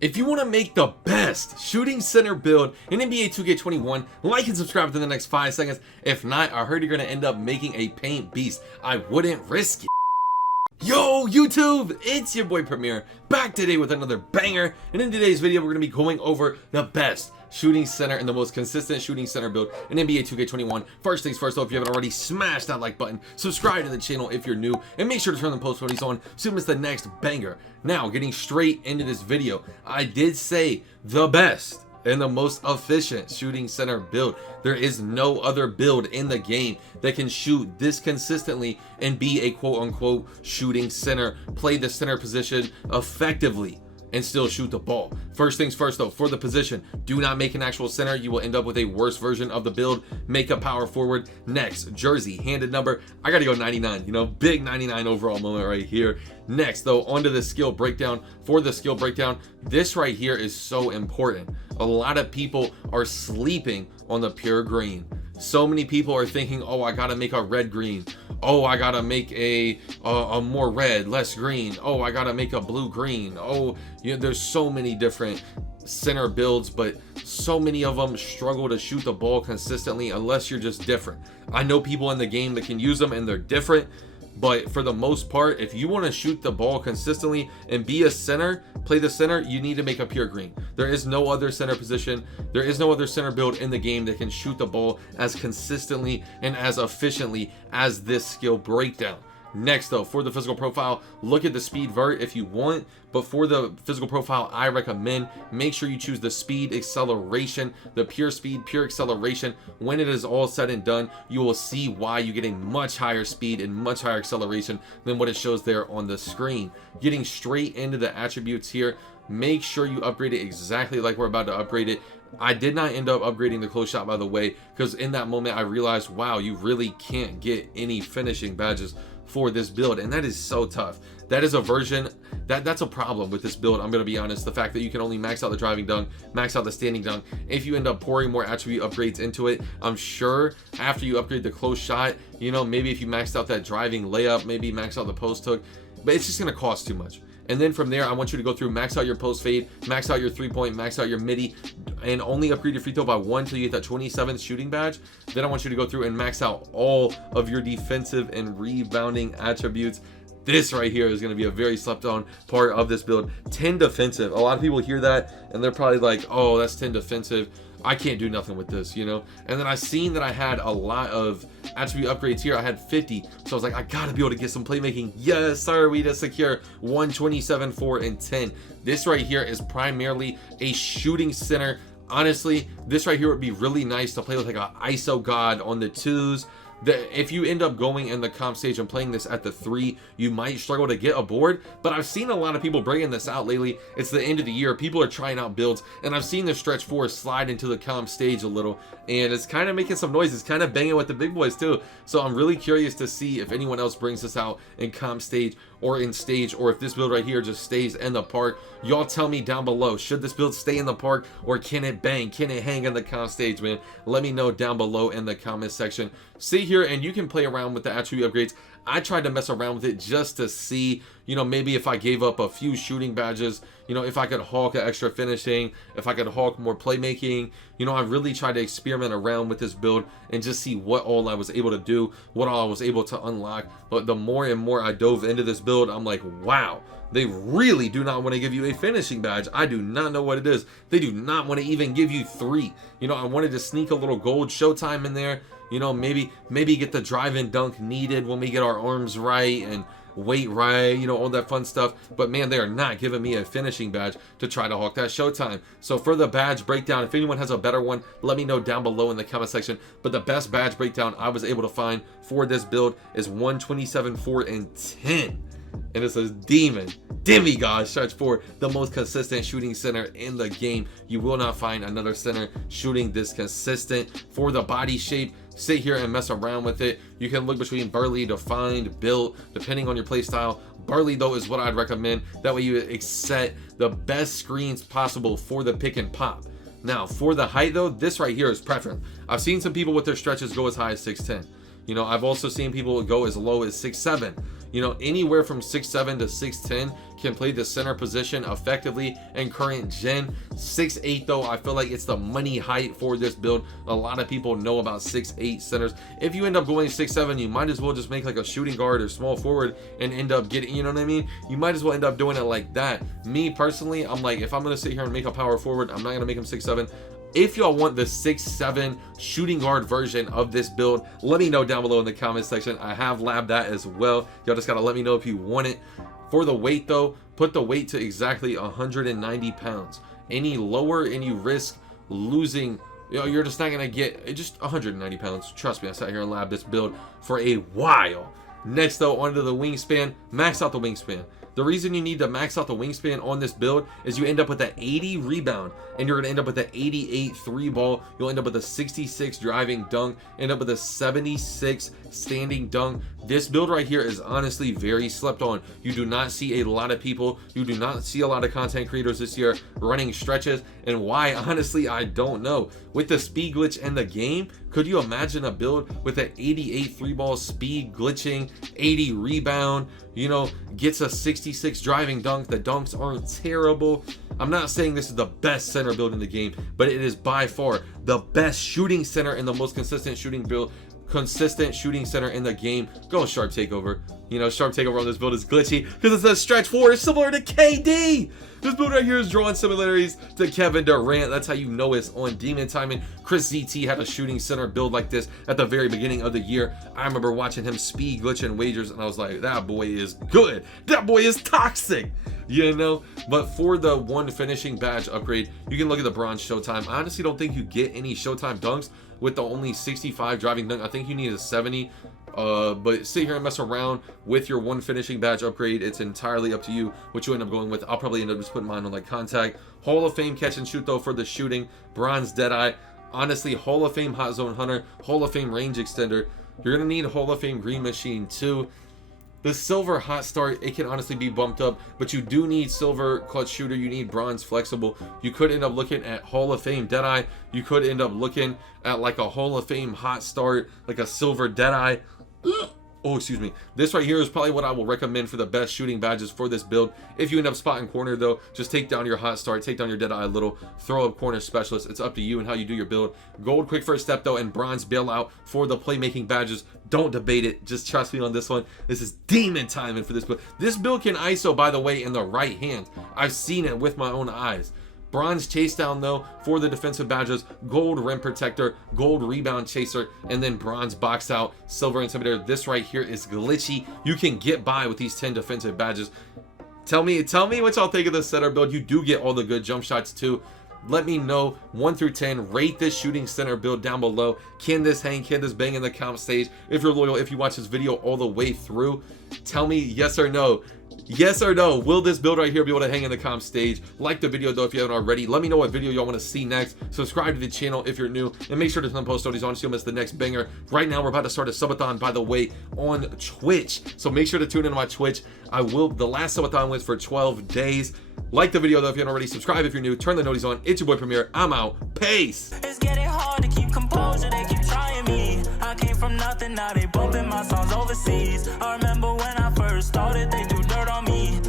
If you want to make the best shooting center build in NBA 2K21, like and subscribe within the next 5 seconds. If not, I heard you're going to end up making a paint beast. I wouldn't risk it. Yo YouTube, it's your boy Premier, back today with another banger, and in today's video we're going to be going over the best shooting center and the most consistent shooting center build in NBA 2K21. First things first though, if you haven't already, smash that like button, subscribe to the channel if you're new, and make sure to turn the post notifications on so you don't miss the next banger. Now, getting straight into this video, I did say the best and the most efficient shooting center build. There is no other build in the game that can shoot this consistently and be a quote-unquote shooting center, play the center position effectively and still shoot the ball. First things first though, for the position, do not make an actual center. You will end up with a worse version of the build. Make a power forward. Next, jersey, handed number, I gotta go 99, you know, big 99 overall moment right here. Next though, onto the skill breakdown. For the skill breakdown, this right here is so important. A lot of people are sleeping on the pure green. So many people are thinking, oh, I gotta make a red green. Oh, I gotta make a more red, less green. Oh, I gotta make a blue green. Oh, you know, there's so many different center builds, but so many of them struggle to shoot the ball consistently unless you're just different. I know people in the game that can use them and they're different, but for the most part, if you want to shoot the ball consistently and be a center, play the center, you need to make a pure green. There is no other center position, there is no other center build in the game that can shoot the ball as consistently and as efficiently as this skill breakdown. Next though, for the physical profile, look at the speed vert if you want, but for the physical profile, I recommend make sure you choose the speed acceleration, the pure speed, pure acceleration. When it is all said and done, you will see why you get a much higher speed and much higher acceleration than what it shows there on the screen. Getting straight into the attributes here, make sure you upgrade it exactly like we're about to upgrade it. I did not end up upgrading the close shot, by the way, because in that moment I realized, wow, you really can't get any finishing badges for this build, and that is so tough. That is a version that's a problem with this build. I'm gonna be honest, the fact that you can only max out the driving dunk, max out the standing dunk. If you end up pouring more attribute upgrades into it, I'm sure after you upgrade the close shot, you know, maybe if you maxed out that driving layup, maybe max out the post hook, but it's just gonna cost too much. And then from there, I want you to go through, max out your post fade, max out your 3-point, max out your midi, and only upgrade your free throw by 1 till you get that 27th shooting badge. Then I want you to go through and max out all of your defensive and rebounding attributes. This right here is going to be a very slept on part of this build. 10 defensive. A lot of people hear that and they're probably like, oh, that's 10 defensive. I can't do nothing with this, you know. And then I seen that I had a lot of attribute upgrades here. I had 50, so I was like, I gotta be able to get some playmaking. Yes sir, we just secure 127, 4 and 10. This right here is primarily a shooting center. Honestly, this right here would be really nice to play with like a ISO god on the 2s. If you end up going in the comp stage and playing this at the 3, you might struggle to get a board, but I've seen a lot of people bringing this out lately. It's the end of the year, people are trying out builds, and I've seen the stretch 4 slide into the comp stage a little, and it's kind of making some noise. It's kind of banging with the big boys too, so I'm really curious to see if anyone else brings this out in comp stage or in stage, or if this build right here just stays in the park. Y'all tell me down below, should this build stay in the park or can it bang, can it hang in the comp stage, man? Let me know down below in the comment section. See here, and you can play around with the attribute upgrades. I tried to mess around with it just to see, you know, maybe if I gave up a few shooting badges, you know, if I could hawk an extra finishing, if I could hawk more playmaking. You know, I really tried to experiment around with this build and just see what all I was able to do, what all I was able to unlock. But the more and more I dove into this build, I'm like, wow, they really do not want to give you a finishing badge. I do not know what it is. They do not want to even give you 3. You know, I wanted to sneak a little gold showtime in there. You know, maybe get the drive and dunk needed when we get our arms right and weight right, you know, all that fun stuff. But man, they are not giving me a finishing badge to try to hawk that showtime. So for the badge breakdown, if anyone has a better one, let me know down below in the comment section. But the best badge breakdown I was able to find for this build is 127, 4 and 10. And it says DEMIGOD stretch 4, the most consistent shooting center in the game. You will not find another center shooting this consistent. For the body shape, sit here and mess around with it. You can look between burly, defined, built, depending on your play style. Burly though is what I'd recommend. That way you set the best screens possible for the pick and pop. Now for the height though, this right here is preference. I've seen some people with their stretches go as high as 6'10". You know, I've also seen people go as low as 6'7". You know, anywhere from 6'7" to 6'10" can play the center position effectively in current gen. 6'8" though, I feel like it's the money height for this build. A lot of people know about 6'8" centers. If you end up going 6'7", you might as well just make like a shooting guard or small forward and end up getting, you know what I mean? You might as well end up doing it like that. Me personally, I'm like, if I'm gonna sit here and make a power forward, I'm not gonna make him 6'7". If y'all want the 6'7" shooting guard version of this build, let me know down below in the comment section. I have labbed that as well. Y'all just gotta let me know if you want it. For the weight though, put the weight to exactly 190 pounds. Any lower and you risk losing, you know, you're just not gonna get just 190 pounds. Trust me, I sat here and labbed this build for a while. Next though, onto the wingspan. Max out the wingspan. The reason you need to max out the wingspan on this build is you end up with that 80 rebound and you're going to end up with that 88 3 ball. You'll end up with a 66 driving dunk, end up with a 76 standing dunk. This build right here is honestly very slept on. You do not see a lot of people, you do not see a lot of content creators this year running stretches, and why, honestly, I don't know. With the speed glitch in the game, could you imagine a build with an 88 3 ball speed glitching, 80 rebound, you know, gets a 66 driving dunk? The dunks aren't terrible. I'm not saying this is the best center build in the game, but it is by far the best shooting center and the most consistent shooting center in the game. Go Sharp Takeover. You know, Sharp Takeover on this build is glitchy because it's a stretch 4 similar to KD. This build right here is drawing similarities to Kevin Durant. That's how you know it's on demon timing. Chris ZT had a shooting center build like this at the very beginning of the year. I remember watching him speed glitch in wagers and I was like, that boy is good. That boy is toxic. You know, but for the one finishing badge upgrade, you can look at the bronze Showtime. I honestly don't think you get any Showtime dunks with the only 65 driving dunk. I think you need a 70. But sit here and mess around with your one finishing badge upgrade. It's entirely up to you what you end up going with. I'll probably end up just putting mine on like contact. Hall of Fame catch and shoot though for the shooting. Bronze Deadeye. Honestly, Hall of Fame Hot Zone Hunter. Hall of Fame range extender. You're gonna need Hall of Fame Green Machine too. The silver hot start, it can honestly be bumped up, but you do need silver clutch shooter. You need bronze flexible. You could end up looking at Hall of Fame Deadeye. You could end up looking at like a Hall of Fame hot start, like a silver Deadeye. Oh, excuse me. This right here is probably what I will recommend for the best shooting badges for this build. If you end up spotting corner though, just take down your hot start, take down your Deadeye a little, throw up corner specialist. It's up to you and how you do your build. Gold quick first step though, and bronze bailout for the playmaking badges. Don't debate it. Just trust me on this one. This is demon timing for this build. This build can ISO, by the way, in the right hand. I've seen it with my own eyes. Bronze chase down though for the defensive badges, gold rim protector, gold rebound chaser, and then bronze box out, silver intimidator. This right here is glitchy. You can get by with these 10 defensive badges. Tell me what y'all think of this center build. You do get all the good jump shots too. Let me know 1 through 10. Rate this shooting center build down below. Can this hang? Can this bang in the comp stage? If you're loyal, if you watch this video all the way through, tell me yes or no. Yes or no, will this build right here be able to hang in the comp stage? Like the video though if you haven't already. Let me know what video y'all want to see next. Subscribe to the channel if you're new, and make sure to turn post notifications on so you'll miss the next banger. Right now we're about to start a subathon, by the way, on Twitch, so make sure to tune in to my Twitch. The last subathon was for 12 days. Like the video though if you haven't already. Subscribe if you're new, turn the notifications on. It's your boy Premier. I'm out. Peace. It's getting hard to keep composure, they keep trying me. I came from nothing, now they bumping my songs overseas. I remember when I first started, they threw dirt on me.